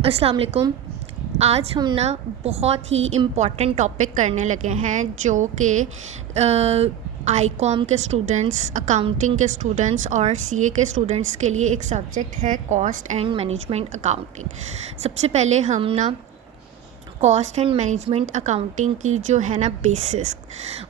अस्सलाम वालेकुम। आज हम ना बहुत ही इम्पॉर्टेंट टॉपिक करने लगे हैं जो कि आईकॉम के स्टूडेंट्स, अकाउंटिंग के स्टूडेंट्स और सीए के स्टूडेंट्स के लिए एक सब्जेक्ट है कॉस्ट एंड मैनेजमेंट अकाउंटिंग। सबसे पहले हम ना कॉस्ट एंड मैनेजमेंट अकाउंटिंग की जो है ना बेसिस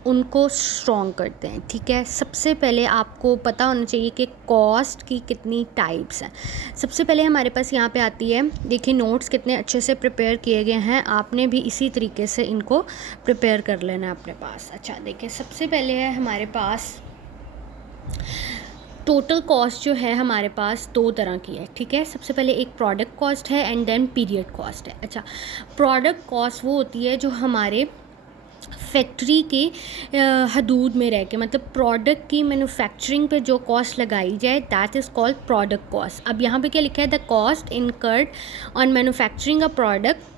उनको स्ट्रॉन्ग करते हैं। ठीक है, सबसे पहले आपको पता होना चाहिए कि कॉस्ट की कितनी टाइप्स हैं। सबसे पहले हमारे पास यहाँ पे आती है, देखिए नोट्स कितने अच्छे से प्रिपेयर किए गए हैं, आपने भी इसी तरीके से इनको प्रिपेयर कर लेना है अपने पास। अच्छा देखिए, सबसे पहले है हमारे पास टोटल कॉस्ट जो है हमारे पास दो तरह की है। ठीक है, सबसे पहले एक प्रोडक्ट कॉस्ट है एंड देन पीरियड कॉस्ट है। अच्छा, प्रोडक्ट कॉस्ट वो होती है जो हमारे फैक्ट्री के हदूद में रह के, मतलब प्रोडक्ट की मैन्युफैक्चरिंग पे जो कॉस्ट लगाई जाए, that is called product cost. अब यहाँ पे क्या लिखा है, the cost incurred on manufacturing a product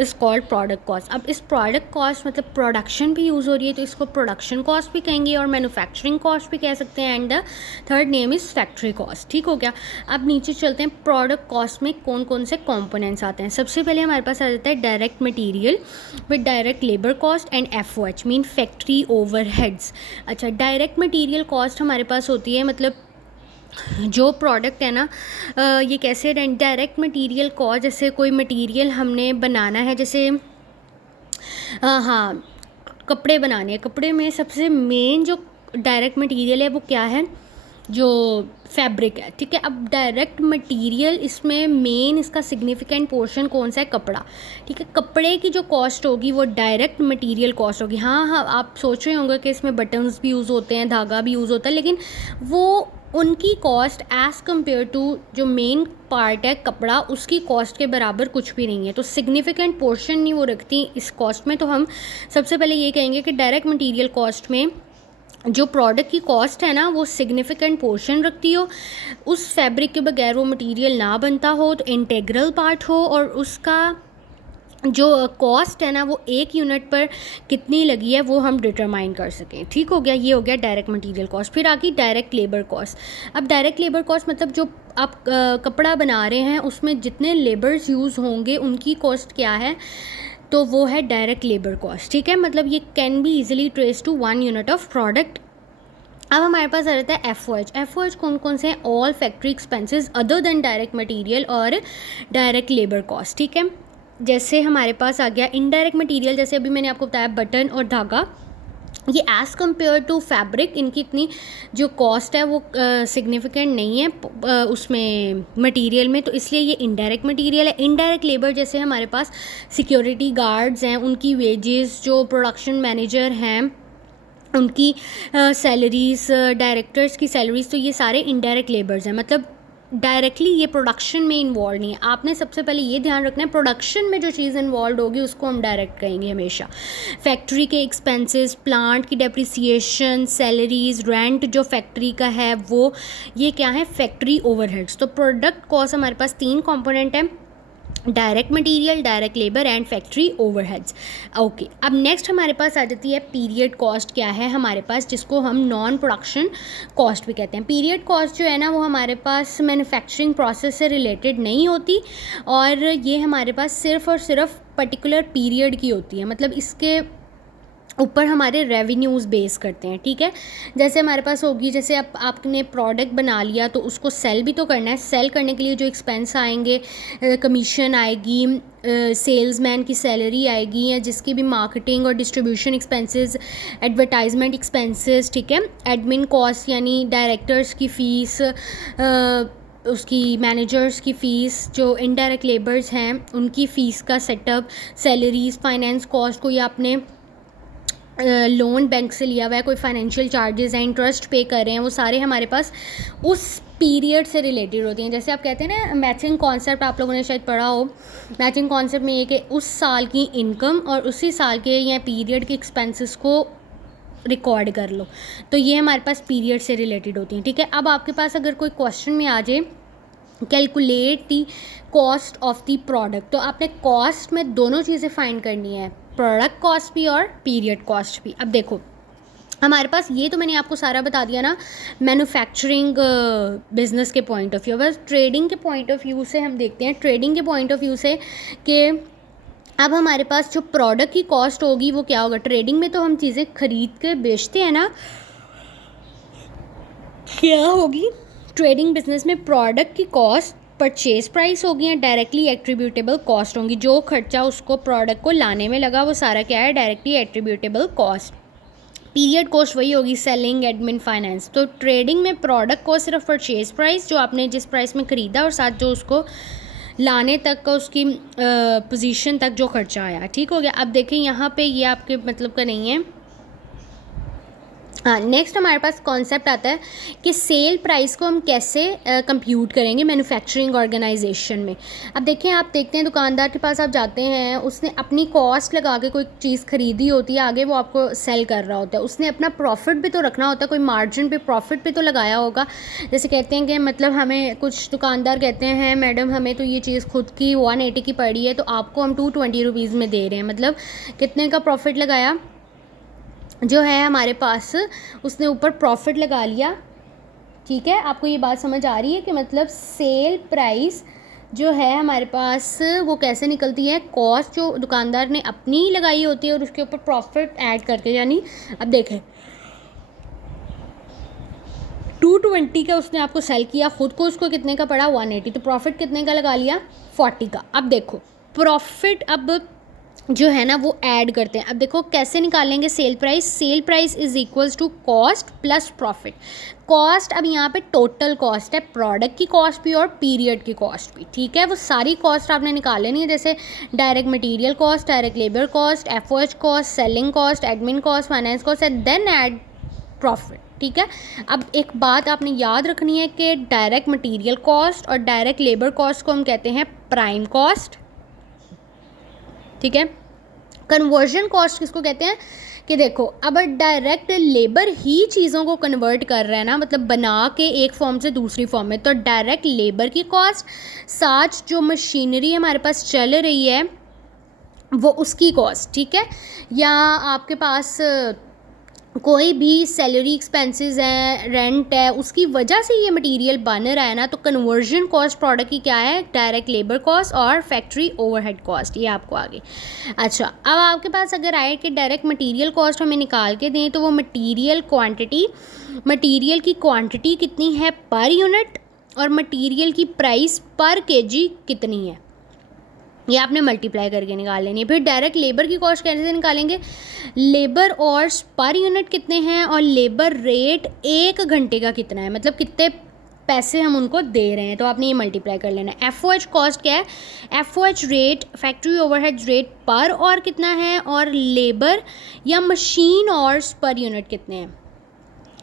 is called product cost. अब इस प्रोडक्ट कॉस्ट मतलब प्रोडक्शन भी यूज़ हो रही है तो इसको प्रोडक्शन कॉस्ट भी कहेंगे और मैन्युफैक्चरिंग कॉस्ट भी कह सकते हैं, and the third name is factory cost. ठीक हो गया। अब नीचे चलते हैं, प्रोडक्ट कॉस्ट में कौन कौन से कंपोनेंट्स आते हैं। सबसे पहले हमारे पास आ जाता है direct material with direct labour cost and FOH mean factory overheads. अच्छा, डायरेक्ट मटीरियल कॉस्ट हमारे पास होती है, मतलब जो प्रोडक्ट है ना, ये कैसे डायरेक्ट मटेरियल कॉस्ट, जैसे कोई मटेरियल हमने बनाना है, जैसे हाँ, कपड़े बनाने हैं, कपड़े में सबसे मेन जो डायरेक्ट मटेरियल है वो क्या है, जो फैब्रिक है। ठीक है, अब डायरेक्ट मटेरियल इसमें मेन इसका सिग्निफिकेंट पोर्शन कौन सा है, कपड़ा। ठीक है, कपड़े की जो कॉस्ट होगी वो डायरेक्ट मटेरियल कॉस्ट होगी। हाँ हाँ, आप सोच रहे होंगे कि इसमें बटन्स भी यूज़ होते हैं, धागा भी यूज़ होता है, लेकिन वो उनकी कॉस्ट एज़ कम्पेयर टू जो मेन पार्ट है कपड़ा, उसकी कॉस्ट के बराबर कुछ भी नहीं है, तो सिग्निफिकेंट पोर्शन नहीं वो रखती इस कॉस्ट में। तो हम सबसे पहले ये कहेंगे कि डायरेक्ट मटेरियल कॉस्ट में जो प्रोडक्ट की कॉस्ट है ना वो सिग्निफिकेंट पोर्शन रखती हो, उस फैब्रिक के बगैर वो मटेरियल ना बनता हो, तो इंटेग्रल पार्ट हो, और उसका जो कॉस्ट है ना वो एक यूनिट पर कितनी लगी है वो हम डिटरमाइन कर सकें। ठीक हो गया, ये हो गया डायरेक्ट मटेरियल कॉस्ट। फिर आ गई डायरेक्ट लेबर कॉस्ट। अब डायरेक्ट लेबर कॉस्ट मतलब जो आप कपड़ा बना रहे हैं उसमें जितने लेबर्स यूज़ होंगे उनकी कॉस्ट क्या है, तो वो है डायरेक्ट लेबर कॉस्ट। ठीक है, मतलब ये can be easily trace to 1 unit of product. अब हमारे पास आ जाता है FOH कौन कौन से हैं, all factory expenses other than direct material और डायरेक्ट लेबर कॉस्ट। ठीक है, जैसे हमारे पास आ गया इनडायरेक्ट मटेरियल, जैसे अभी मैंने आपको बताया बटन और धागा, ये एज़ कम्पेयर टू फैब्रिक इनकी इतनी जो कॉस्ट है वो सिग्निफिकेंट नहीं है उसमें मटेरियल में, तो इसलिए ये इनडायरेक्ट मटेरियल है। इनडायरेक्ट लेबर जैसे हमारे पास सिक्योरिटी गार्ड्स हैं, उनकी वेजेस, जो प्रोडक्शन मैनेजर हैं उनकी सैलरीज़, डायरेक्टर्स की सैलरीज़, तो ये सारे इनडायरेक्ट लेबर्स हैं, मतलब डायरेक्टली ये प्रोडक्शन में इन्वॉल्व नहीं है। आपने सबसे पहले ये ध्यान रखना है, प्रोडक्शन में जो चीज़ इन्वॉल्व होगी उसको हम डायरेक्ट कहेंगे हमेशा। फैक्ट्री के एक्सपेंसेस, प्लांट की डेप्रिसिएशन, सैलरीज, रेंट जो फैक्ट्री का है वो, ये क्या है, फैक्ट्री ओवरहेड्स। तो प्रोडक्ट कॉस्ट हमारे पास 3 कंपोनेंट है, direct material, direct labour and factory overheads. Okay, अब नेक्स्ट हमारे पास आ जाती है पीरियड कॉस्ट। क्या है हमारे पास, जिसको हम नॉन प्रोडक्शन कॉस्ट भी कहते हैं। पीरियड कॉस्ट जो है ना वो हमारे पास मैन्युफैक्चरिंग प्रोसेस से रिलेटेड नहीं होती, और ये हमारे पास सिर्फ और सिर्फ पर्टिकुलर पीरियड की होती है, मतलब इसके ऊपर हमारे रेवेन्यूज़ बेस करते हैं। ठीक है, जैसे हमारे पास होगी, जैसे आपने प्रोडक्ट बना लिया तो उसको सेल भी तो करना है, सेल करने के लिए जो एक्सपेंस आएंगे, कमीशन आएगी, सेल्समैन की सैलरी आएगी, या जिसकी भी मार्केटिंग और डिस्ट्रीब्यूशन एक्सपेंसेस, एडवर्टाइजमेंट एक्सपेंसेस। ठीक है, एडमिन कॉस्ट यानी डायरेक्टर्स की फ़ीस, उसकी मैनेजर्स की फ़ीस, जो इनडायरेक्ट लेबर्स हैं उनकी फ़ीस का सेटअप, सैलरीज़, फाइनेंस कॉस्ट, कोई आपने लोन बैंक से लिया हुआ है, कोई फाइनेंशियल चार्जेस हैं, इंटरेस्ट पे कर रहे हैं, वो सारे हमारे पास उस पीरियड से रिलेटेड होती हैं। जैसे आप कहते हैं ना मैचिंग कॉन्सेप्ट, आप लोगों ने शायद पढ़ा हो। मैचिंग कॉन्सेप्ट में ये कि उस साल की इनकम और उसी साल के या पीरियड के एक्सपेंसेस को रिकॉर्ड कर लो, तो ये हमारे पास पीरियड से रिलेटेड होती हैं। ठीक है, अब आपके पास अगर कोई क्वेश्चन में आ जाए calculate the cost of the product, तो आपने कॉस्ट में दोनों चीज़ें फाइंड करनी है, प्रोडक्ट कॉस्ट भी और पीरियड कॉस्ट भी। अब देखो, हमारे पास ये तो मैंने आपको सारा बता दिया ना मैन्युफैक्चरिंग बिजनेस के पॉइंट ऑफ व्यू। बस ट्रेडिंग के पॉइंट ऑफ व्यू से हम देखते हैं, ट्रेडिंग के पॉइंट ऑफ व्यू से कि अब हमारे पास जो प्रोडक्ट की कॉस्ट होगी वो क्या होगा। ट्रेडिंग में तो हम चीज़ें खरीद के बेचते हैं ना, क्या होगी ट्रेडिंग बिजनेस में, प्रोडक्ट की कॉस्ट परचेज प्राइस होगी या डायरेक्टली एट्रीब्यूटेबल कॉस्ट होंगी। जो खर्चा उसको प्रोडक्ट को लाने में लगा वो सारा क्या है, directly attributable cost. Period cost वही होगी, सेलिंग, एडमिन, फाइनेंस। तो ट्रेडिंग में प्रोडक्ट कॉस्ट सिर्फ परचेज प्राइस, जो आपने जिस प्राइस में ख़रीदा, और साथ जो उसको लाने तक का उसकी पोजीशन तक जो खर्चा आया। ठीक हो गया। अब देखें यहाँ पे ये आपके मतलब का नहीं है। हाँ, नेक्स्ट हमारे पास कॉन्सेप्ट आता है कि सेल प्राइस को हम कैसे कंप्यूट करेंगे मैन्युफैक्चरिंग ऑर्गेनाइजेशन में। अब देखें, आप देखते हैं दुकानदार के पास आप जाते हैं, उसने अपनी कॉस्ट लगा के कोई चीज़ खरीदी होती है, आगे वो आपको सेल कर रहा होता है, उसने अपना प्रॉफिट भी तो रखना होता है, कोई मार्जिन पे प्रॉफिट भी तो लगाया होगा। जैसे कहते हैं कि मतलब हमें कुछ दुकानदार कहते हैं मैडम हमें तो ये चीज़ खुद की 180 की पड़ी है, तो आपको हम 220 रुपीज़ में दे रहे हैं। मतलब कितने का प्रॉफिट लगाया जो है हमारे पास, उसने ऊपर प्रॉफिट लगा लिया। ठीक है, आपको ये बात समझ आ रही है कि मतलब सेल प्राइस जो है हमारे पास वो कैसे निकलती है, कॉस्ट जो दुकानदार ने अपनी लगाई होती है और उसके ऊपर प्रॉफिट ऐड करके। यानी अब देखें 220 का उसने आपको सेल किया, खुद को उसको कितने का पड़ा 180, तो प्रॉफिट कितने का लगा लिया 40 का। अब देखो प्रॉफिट अब जो है ना वो ऐड करते हैं। अब देखो कैसे निकालेंगे sale price. Sale price is equals to cost plus profit. Cost अब यहाँ पे टोटल कॉस्ट है, प्रोडक्ट की कॉस्ट भी और पीरियड की कॉस्ट भी। ठीक है, वो सारी कॉस्ट आपने निकाल लेनी है, जैसे direct material cost, direct labour cost, FOH cost, selling cost, admin cost, finance cost and then add profit. ठीक है, अब एक बात आपने याद रखनी है कि डायरेक्ट मटेरियल कॉस्ट और डायरेक्ट लेबर कॉस्ट को हम कहते हैं प्राइम कॉस्ट। ठीक है, कन्वर्जन कॉस्ट किसको कहते हैं कि देखो अब डायरेक्ट लेबर ही चीज़ों को कन्वर्ट कर रहा है ना, मतलब बना के एक फॉर्म से दूसरी फॉर्म में, तो डायरेक्ट लेबर की कॉस्ट, साथ जो मशीनरी हमारे पास चल रही है वो उसकी कॉस्ट। ठीक है, या आपके पास कोई भी सैलरी एक्सपेंसेस है, रेंट है, उसकी वजह से ये मटेरियल बन रहा है ना, तो कन्वर्जन कॉस्ट प्रोडक्ट की क्या है, डायरेक्ट लेबर कॉस्ट और फैक्ट्री ओवरहेड कॉस्ट। ये आपको आगे। अच्छा, अब आपके पास अगर आए कि डायरेक्ट मटेरियल कॉस्ट हमें निकाल के दें, तो वो मटेरियल क्वांटिटी, मटेरियल की क्वांटिटी कितनी है पर यूनिट और मटेरियल की प्राइस पर केजी कितनी है, ये आपने मल्टीप्लाई करके निकाल लेनी है। फिर डायरेक्ट लेबर की कॉस्ट कैसे निकालेंगे, लेबर आवर्स पर यूनिट कितने हैं और लेबर रेट 1 घंटे का कितना है, मतलब कितने पैसे हम उनको दे रहे हैं, तो आपने ये मल्टीप्लाई कर लेना है। एफओएच कॉस्ट क्या है, FOH rate factory overhead rate पर और कितना है, और लेबर या मशीन आवर्स पर यूनिट कितने हैं।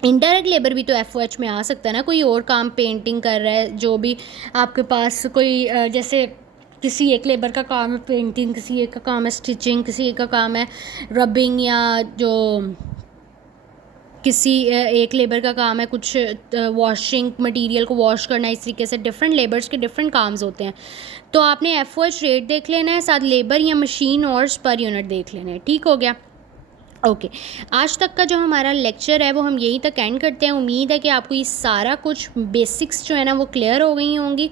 इनडायरेक्ट लेबर भी तो एफओएच में आ सकता है ना, कोई और काम पेंटिंग कर रहा है, जो भी आपके पास कोई जैसे किसी एक लेबर का काम है पेंटिंग, किसी एक का काम है स्टिचिंग, किसी एक का काम है रबिंग, या जो किसी एक लेबर का काम है कुछ वॉशिंग मटेरियल को वॉश करना। इस तरीके से डिफरेंट लेबर्स के डिफरेंट काम्स होते हैं, तो आपने एफओएच रेट देख लेना है, साथ लेबर या मशीन आवर्स पर यूनिट देख लेना है। ठीक हो गया। ओके, आज तक का जो हमारा लेक्चर है वो हम यहीं तक एंड करते हैं। उम्मीद है कि आपको ये सारा कुछ बेसिक्स जो है ना वो क्लियर हो गई होंगी।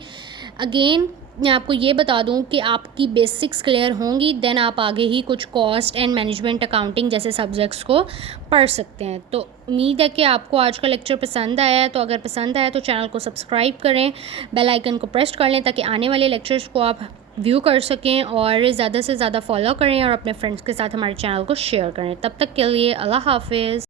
अगेन मैं आपको ये बता दूं कि आपकी बेसिक्स क्लियर होंगी, देन आप आगे ही कुछ कॉस्ट एंड मैनेजमेंट अकाउंटिंग जैसे सब्जेक्ट्स को पढ़ सकते हैं। तो उम्मीद है कि आपको आज का लेक्चर पसंद आया है, तो अगर पसंद आया तो चैनल को सब्सक्राइब करें, बेल आइकन को प्रेस कर लें ताकि आने वाले लेक्चर्स को आप व्यू कर सकें, और ज़्यादा से ज़्यादा फॉलो करें और अपने फ्रेंड्स के साथ हमारे चैनल को शेयर करें। तब तक के लिए अल्लाह हाफिज़।